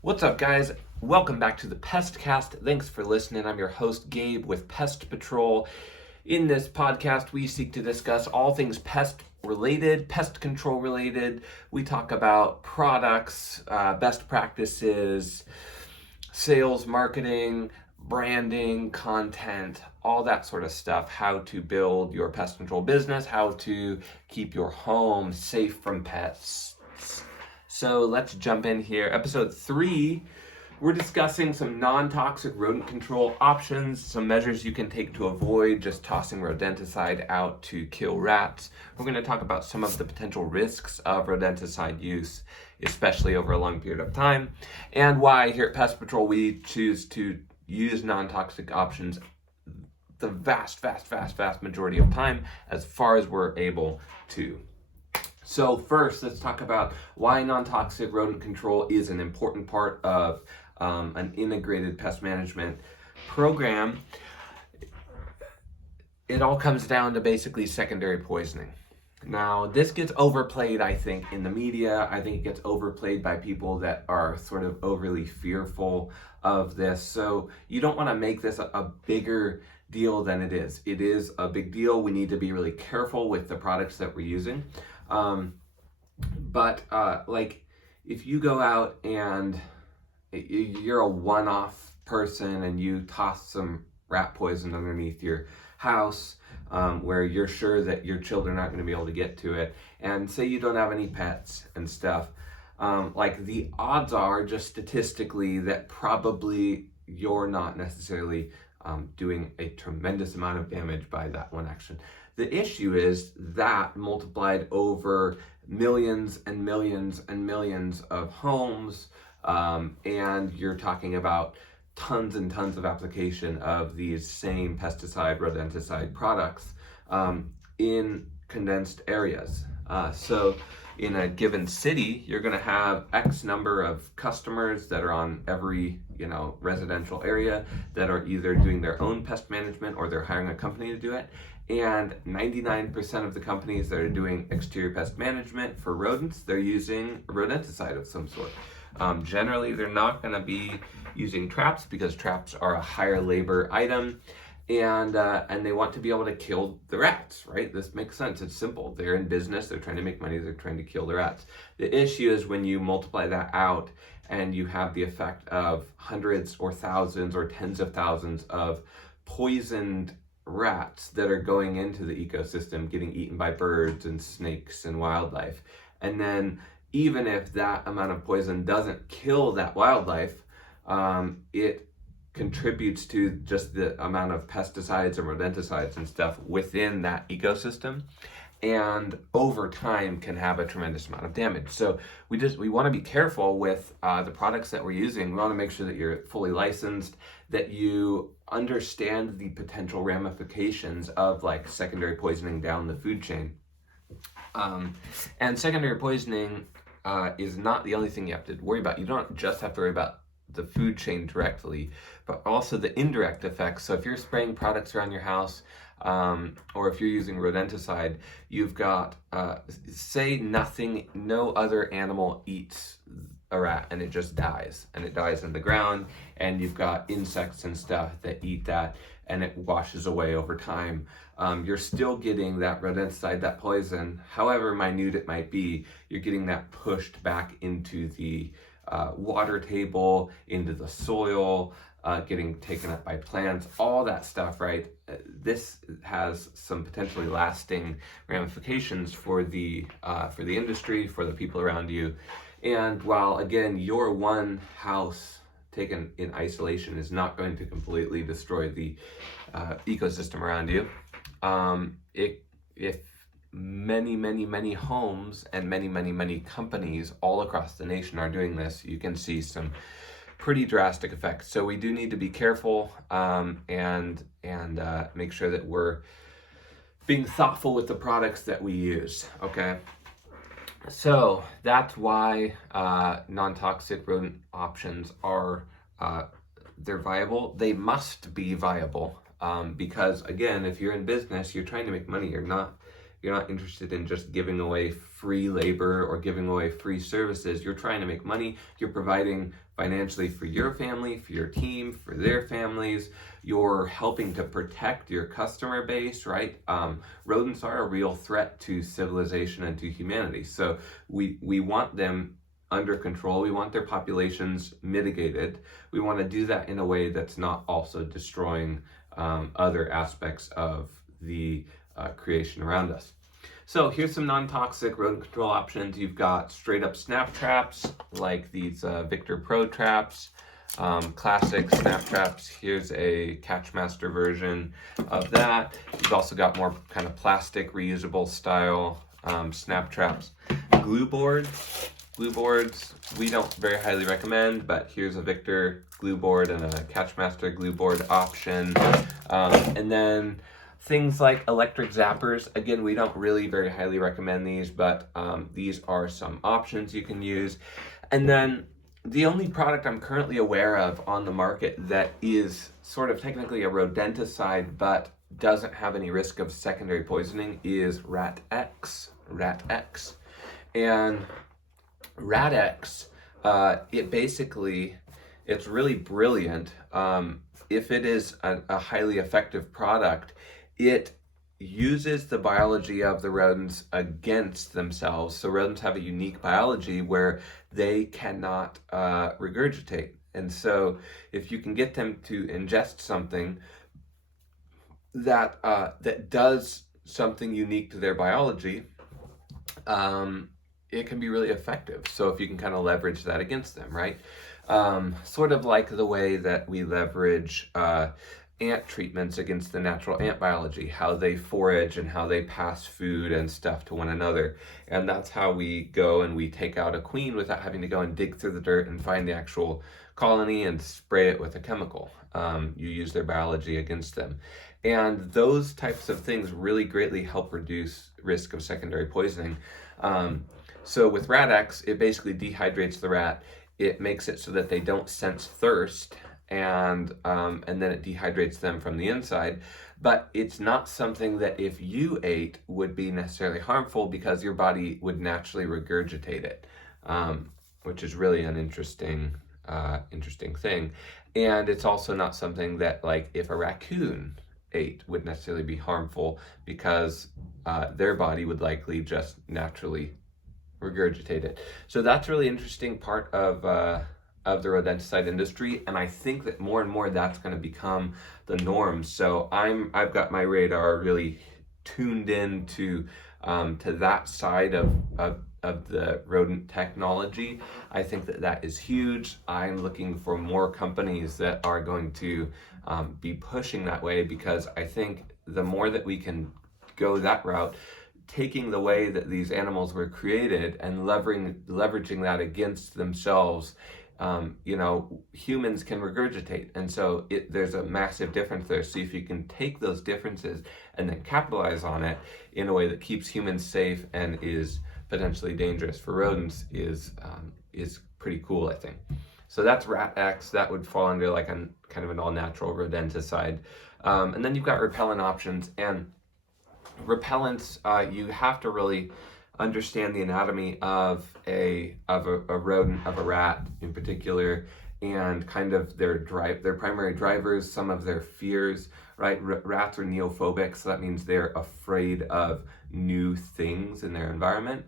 What's up, guys? Welcome back to the Pestcast. Thanks for listening. I'm your host, Gabe, with Pest Patrol. In this podcast, we seek to discuss all things pest related, pest control related. We talk about products, best practices, sales, marketing, branding, content, all that sort of stuff. How to build your pest control business, how to keep your home safe from pests. So let's jump in here. Episode 3, we're discussing some non-toxic rodent control options, some measures you can take to avoid just tossing rodenticide out to kill rats. We're going to talk about some of the potential risks of rodenticide use, especially over a long period of time, and why here at Pest Patrol we choose to use non-toxic options the vast majority of time as far as we're able to. So first, let's talk about why non-toxic rodent control is an important part of an integrated pest management program. It all comes down to basically secondary poisoning. Now, this gets overplayed, I think, in the media. I think it gets overplayed by people that are sort of overly fearful of this. So you don't want to make this a bigger deal than it is. It is a big deal. We need to be really careful with the products that we're using. Like if you go out and you're a one-off person and you toss some rat poison underneath your house, where you're sure that your children aren't going to be able to get to it, and say you don't have any pets and stuff, like the odds are just statistically that probably you're not necessarily doing a tremendous amount of damage by that one action. The issue is that multiplied over millions and millions and millions of homes, and you're talking about tons and tons of application of these same pesticide, rodenticide products in condensed areas. So in a given city, you're going to have X number of customers that are on every residential area that are either doing their own pest management or they're hiring a company to do it. And 99% of the companies that are doing exterior pest management for rodents, they're using rodenticide of some sort. Generally, they're not going to be using traps because traps are a higher labor item, and they want to be able to kill the rats, right? This makes sense. It's simple. They're in business. They're trying to make money. They're trying to kill the rats. The issue is when you multiply that out and you have the effect of hundreds or thousands or tens of thousands of poisoned rats that are going into the ecosystem, getting eaten by birds and snakes and wildlife. And then even if that amount of poison doesn't kill that wildlife, it contributes to just the amount of pesticides and rodenticides and stuff within that ecosystem, and over time can have a tremendous amount of damage. So we want to be careful with the products that we're using. We want to make sure that you're fully licensed, that you understand the potential ramifications of like secondary poisoning down the food chain. And secondary poisoning is not the only thing you have to worry about. You don't just have to worry about the food chain directly, but also the indirect effects. So if you're spraying products around your house, or if you're using rodenticide, you've got, say no other animal eats a rat and it just dies, and it dies in the ground, and you've got insects and stuff that eat that, and it washes away over time. You're still getting that rodenticide, that poison, however minute it might be, you're getting that pushed back into the water table, into the soil, getting taken up by plants, all that stuff, right? This has some potentially lasting ramifications for the industry, for the people around you. And while, again, your one house taken in isolation is not going to completely destroy the ecosystem around you, if many homes and many companies all across the nation are doing this, you can see some pretty drastic effects. So we do need to be careful and make sure that we're being thoughtful with the products that we use, okay? So that's why non-toxic rodent options are they're viable. They must be viable because, again, if you're in business, you're trying to make money. You're not You're not interested in just giving away free labor or giving away free services. You're trying to make money. You're providing financially for your family, for your team, for their families. You're helping to protect your customer base, right? Rodents are a real threat to civilization and to humanity. So we want them under control. We want their populations mitigated. We want to do that in a way that's not also destroying other aspects of the creation around us. So here's some non-toxic rodent control options. You've got straight up snap traps, like these Victor Pro traps, classic snap traps. Here's a Catchmaster version of that. You've also got more kind of plastic, reusable style snap traps. Glue boards. Glue boards, we don't very highly recommend, but here's a Victor glue board and a Catchmaster glue board option. And then things like electric zappers. Again, we don't really very highly recommend these, but these are some options you can use. And then the only product I'm currently aware of on the market that is sort of technically a rodenticide, but doesn't have any risk of secondary poisoning is RatX. RatX. And RatX, it's really brilliant. If it is a highly effective product, it uses the biology of the rodents against themselves. So rodents have a unique biology where they cannot regurgitate. And so if you can get them to ingest something that does something unique to their biology, it can be really effective. So if you can kind of leverage that against them, right? Sort of like the way that we leverage ant treatments against the natural ant biology, how they forage and how they pass food and stuff to one another. And that's how we go and we take out a queen without having to go and dig through the dirt and find the actual colony and spray it with a chemical. You use their biology against them. And those types of things really greatly help reduce risk of secondary poisoning. So with RatX, it basically dehydrates the rat. It makes it so that they don't sense thirst, and then it dehydrates them from the inside. But it's not something that if you ate would be necessarily harmful because your body would naturally regurgitate it, which is really an interesting thing. And it's also not something that, like, if a raccoon ate would necessarily be harmful because their body would likely just naturally regurgitate it. So that's a really interesting part of the rodenticide industry, and I think that more and more that's going to become the norm. So I've got my radar really tuned in to that side of the rodent technology. I think that is huge. I'm looking for more companies that are going to be pushing that way, because I think the more that we can go that route, taking the way that these animals were created and leveraging that against themselves, humans can regurgitate. And so there's a massive difference there. So if you can take those differences and then capitalize on it in a way that keeps humans safe and is potentially dangerous for rodents is pretty cool, I think. So that's RatX. That would fall under like a kind of an all-natural rodenticide. And then you've got repellent options. And repellents, you have to really understand the anatomy of a rodent, of a rat in particular, and kind of their primary drivers, some of their fears, right? Rats are neophobic, so that means they're afraid of new things in their environment.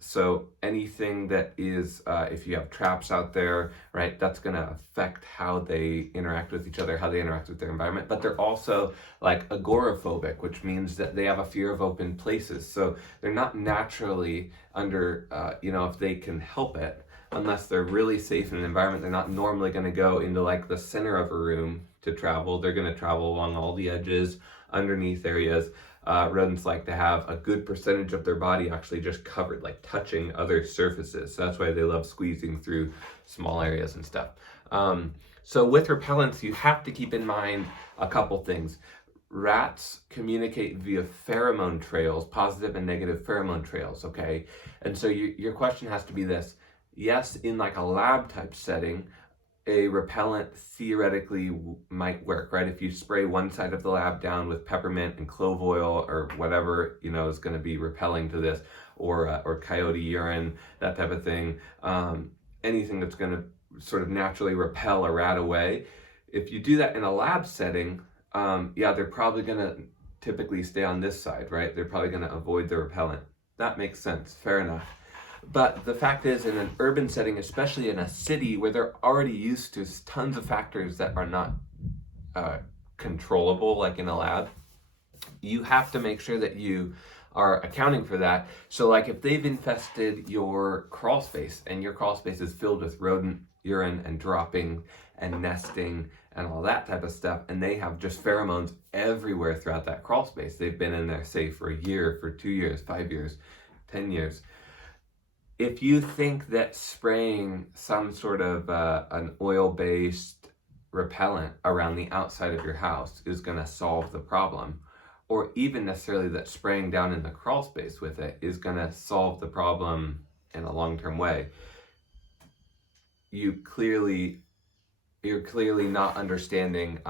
So anything that is, if you have traps out there, right, that's going to affect how they interact with each other, how they interact with their environment. But they're also like agoraphobic, which means that they have a fear of open places. So they're not naturally under, if they can help it, unless they're really safe in an environment, they're not normally going to go into like the center of a room to travel. They're going to travel along all the edges, underneath areas. Rodents like to have a good percentage of their body actually just covered, like touching other surfaces. So that's why they love squeezing through small areas and stuff. So with repellents, you have to keep in mind a couple things. Rats communicate via pheromone trails, positive and negative pheromone trails, okay? And so your question has to be this. Yes, in like a lab type setting, a repellent theoretically might work, right? If you spray one side of the lab down with peppermint and clove oil or whatever, is going to be repelling to this, or coyote urine, that type of thing, anything that's going to sort of naturally repel a rat away. If you do that in a lab setting, they're probably going to typically stay on this side, right? They're probably going to avoid the repellent. That makes sense. Fair enough. But the fact is, in an urban setting, especially in a city where they're already used to tons of factors that are not controllable, like in a lab, you have to make sure that you are accounting for that. So like if they've infested your crawl space and your crawl space is filled with rodent urine and dropping and nesting and all that type of stuff, and they have just pheromones everywhere throughout that crawl space, they've been in there, say, for a year, for 2 years, 5 years, 10 years. If you think that spraying some sort of an oil-based repellent around the outside of your house is going to solve the problem, or even necessarily that spraying down in the crawl space with it is going to solve the problem in a long-term way, you're clearly not understanding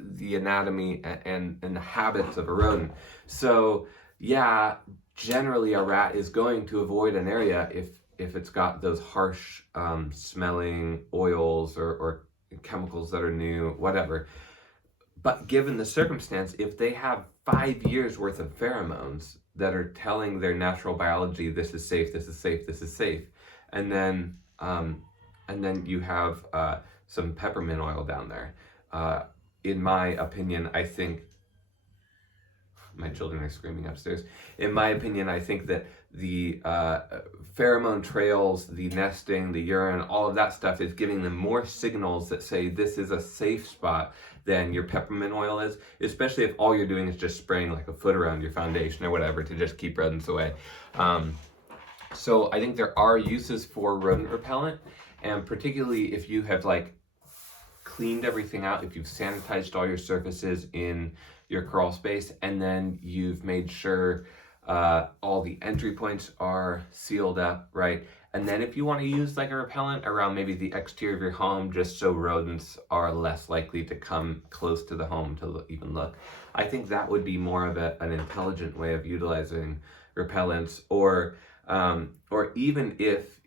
the anatomy and the habits of a rodent. So yeah, generally a rat is going to avoid an area if it's got those harsh smelling oils or chemicals that are new, whatever. But given the circumstance, if they have 5 years worth of pheromones that are telling their natural biology, this is safe, this is safe, this is safe, and then you have some peppermint oil down there, in my opinion, I think, my children are screaming upstairs. In my opinion, I think that the pheromone trails, the nesting, the urine, all of that stuff is giving them more signals that say this is a safe spot than your peppermint oil is, especially if all you're doing is just spraying like a foot around your foundation or whatever to just keep rodents away. So I think there are uses for rodent repellent, and particularly if you have like cleaned everything out, if you've sanitized all your surfaces in your crawl space, and then you've made sure all the entry points are sealed up, right? And then if you want to use like a repellent around maybe the exterior of your home, just so rodents are less likely to come close to the home to even look, I think that would be more of an intelligent way of utilizing repellents. Or even if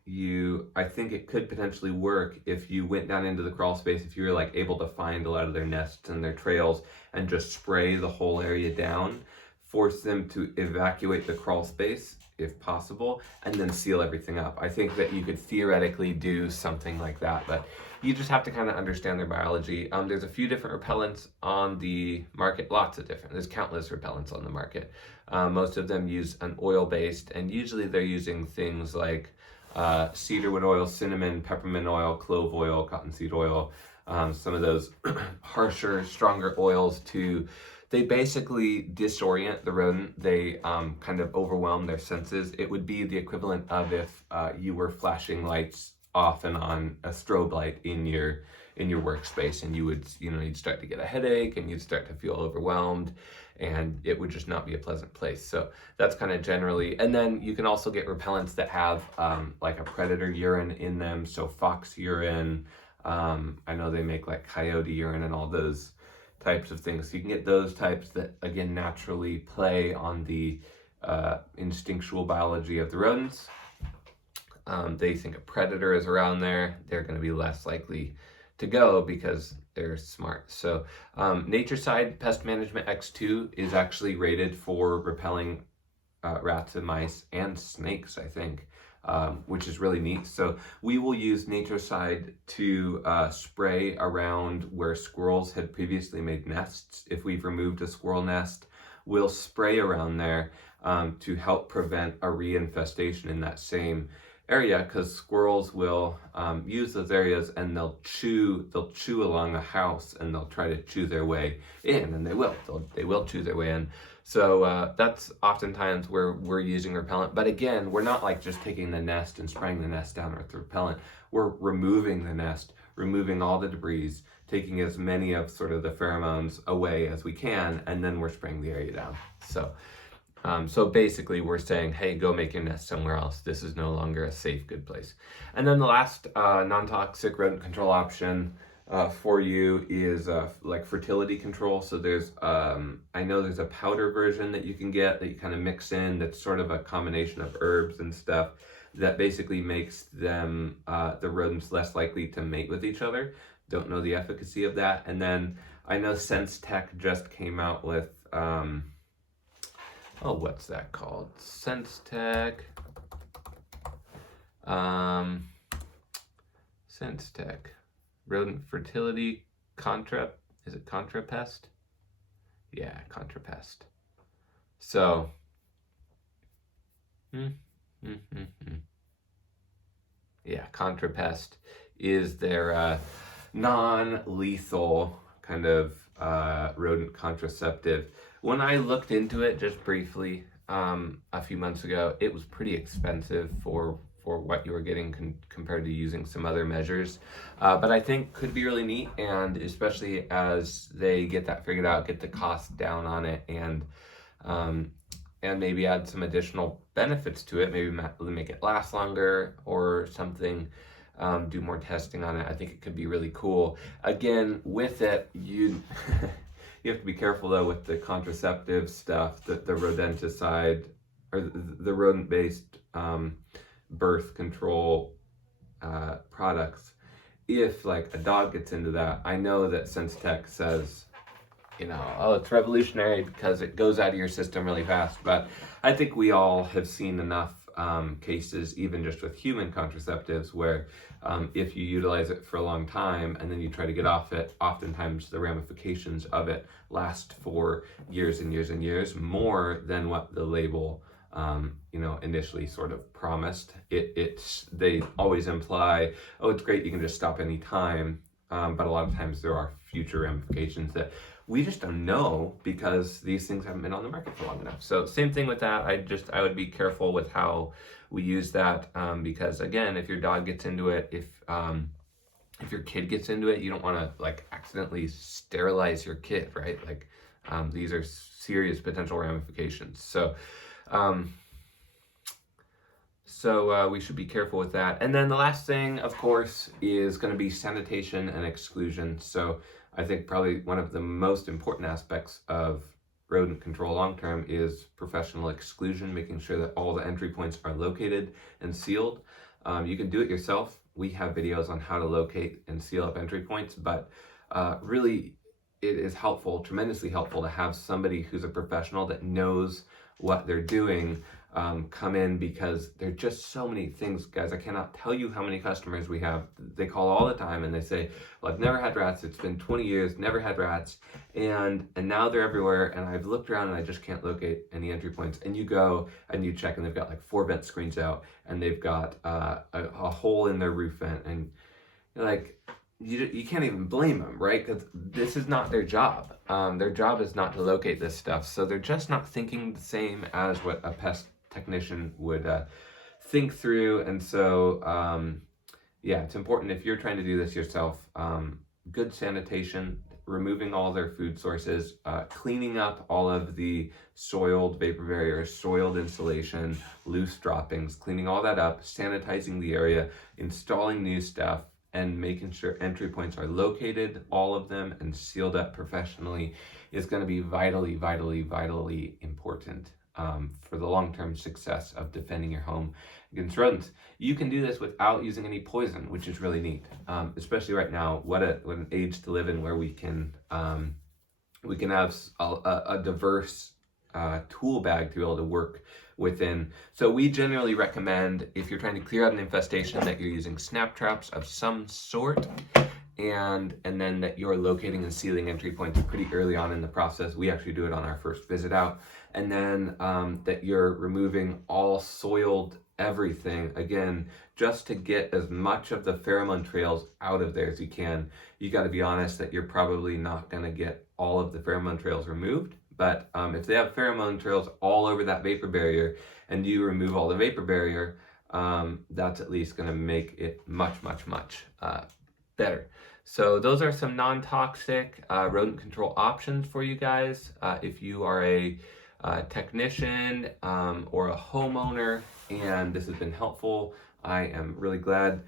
I think it could potentially work if you went down into the crawl space, if you were like able to find a lot of their nests and their trails and just spray the whole area down, force them to evacuate the crawl space if possible, and then seal everything up. I think that you could theoretically do something like that, but you just have to kind of understand their biology. There's a few different repellents on the market, there's countless repellents on the market. Most of them use an oil-based, and usually they're using things like cedarwood oil, cinnamon, peppermint oil, clove oil, cottonseed oil, some of those harsher, stronger oils they basically disorient the rodent. They kind of overwhelm their senses. It would be the equivalent of if you were flashing lights off and on, a strobe light in your workspace, and you'd start to get a headache and you'd start to feel overwhelmed, and it would just not be a pleasant place. So that's kind of generally, and then you can also get repellents that have like a predator urine in them, so fox urine. I know they make like coyote urine and all those types of things. So you can get those types that, again, naturally play on the instinctual biology of the rodents. They think a predator is around there, they're going to be less likely to go because they're smart. So Natureside Pest Management X2 is actually rated for repelling rats and mice and snakes, I think, which is really neat. So we will use Natureside to spray around where squirrels had previously made nests. If we've removed a squirrel nest, we'll spray around there to help prevent a reinfestation in that same area, because squirrels will use those areas and they'll chew along a house, and they'll try to chew their way in, and they will chew their way in. So that's oftentimes where we're using repellent. But again, we're not like just taking the nest and spraying the nest down with repellent. We're removing the nest, removing all the debris, taking as many of sort of the pheromones away as we can, and then we're spraying the area down. So So basically we're saying, hey, go make your nest somewhere else. This is no longer a safe, good place. And then the last non-toxic rodent control option for you is like fertility control. So there's, I know there's a powder version that you can get that you kind of mix in that's sort of a combination of herbs and stuff that basically makes them, the rodents, less likely to mate with each other. Don't know the efficacy of that. And then I know SenseTech just came out with, what's that called? SenseTech. SenseTech. Rodent fertility is it ContraPest? Yeah, ContraPest. So, yeah, ContraPest is their non-lethal kind of rodent contraceptive. When I looked into it just briefly a few months ago, it was pretty expensive for what you were getting compared to using some other measures. But I think could be really neat, and especially as they get that figured out, get the cost down on it, and maybe add some additional benefits to it, maybe make it last longer or something. Do more testing on it. I think it could be really cool. Again, with it, you you have to be careful though with the contraceptive stuff, the rodenticide or the rodent-based birth control products. If like a dog gets into that, I know that SenseTech says, oh, it's revolutionary because it goes out of your system really fast. But I think we all have seen enough cases, even just with human contraceptives, where if you utilize it for a long time and then you try to get off it, oftentimes the ramifications of it last for years and years and years, more than what the label initially sort of promised. They always imply, oh, it's great, you can just stop any time, but a lot of times there are future ramifications that we just don't know because these things haven't been on the market for long enough. So same thing with that. I would be careful with how we use that, because again, if your dog gets into it, if your kid gets into it, you don't want to like accidentally sterilize your kid, right? Like these are serious potential ramifications. So we should be careful with that. And then the last thing, of course, is going to be sanitation and exclusion. So I think probably one of the most important aspects of rodent control long-term is professional exclusion, making sure that all the entry points are located and sealed. You can do it yourself. We have videos on how to locate and seal up entry points, but really it is helpful, tremendously helpful, to have somebody who's a professional that knows what they're doing come in, because there are just so many things, guys. I cannot tell you how many customers we have. They call all the time and they say, well, I've never had rats. It's been 20 years, never had rats. And now they're everywhere. And I've looked around and I just can't locate any entry points. And you go and you check and they've got like 4 vent screens out and they've got a hole in their roof vent. And you're like, you can't even blame them, right? Because this is not their job. Their job is not to locate this stuff. So they're just not thinking the same as what a pest technician would think through. And so it's important, if you're trying to do this yourself, good sanitation, removing all their food sources, cleaning up all of the soiled vapor barriers, soiled insulation, loose droppings, cleaning all that up, sanitizing the area, installing new stuff, and making sure entry points are located, all of them, and sealed up professionally is going to be vitally, vitally, vitally important for the long-term success of defending your home against rodents. You can do this without using any poison, which is really neat, especially right now. What an age to live in, where we can have a diverse tool bag to be able to work within. So we generally recommend, if you're trying to clear out an infestation, that you're using snap traps of some sort, and then that you're locating and sealing entry points pretty early on in the process. We actually do it on our first visit out. And then that you're removing all soiled everything, again, just to get as much of the pheromone trails out of there as you can. You got to be honest that you're probably not going to get all of the pheromone trails removed. But if they have pheromone trails all over that vapor barrier and you remove all the vapor barrier, that's at least going to make it much, much, much better. So those are some non-toxic rodent control options for you guys. If you are a technician or a homeowner and this has been helpful, I am really glad.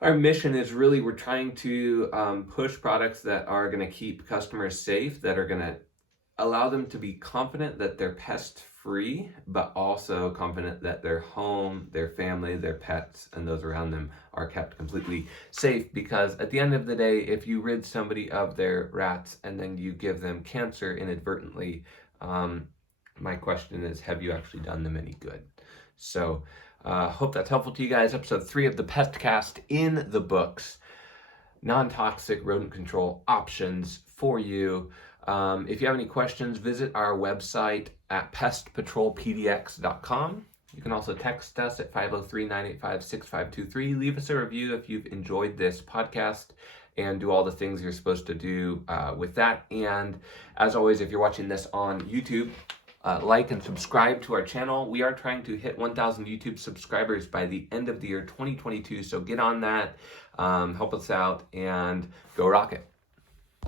Our mission is really, we're trying to push products that are going to keep customers safe, that are going to allow them to be confident that they're pest free, but also confident that their home, their family, their pets, and those around them are kept completely safe. Because at the end of the day, if you rid somebody of their rats and then you give them cancer inadvertently, my question is, have you actually done them any good? So hope that's helpful to you guys. Episode 3 of the Pestcast in the books. Non-toxic rodent control options for you. If you have any questions, visit our website at pestpatrolpdx.com. You can also text us at 503-985-6523. Leave us a review if you've enjoyed this podcast and do all the things you're supposed to do with that. And as always, if you're watching this on YouTube, like and subscribe to our channel. We are trying to hit 1,000 YouTube subscribers by the end of the year 2022. So get on that, help us out, and go rock it.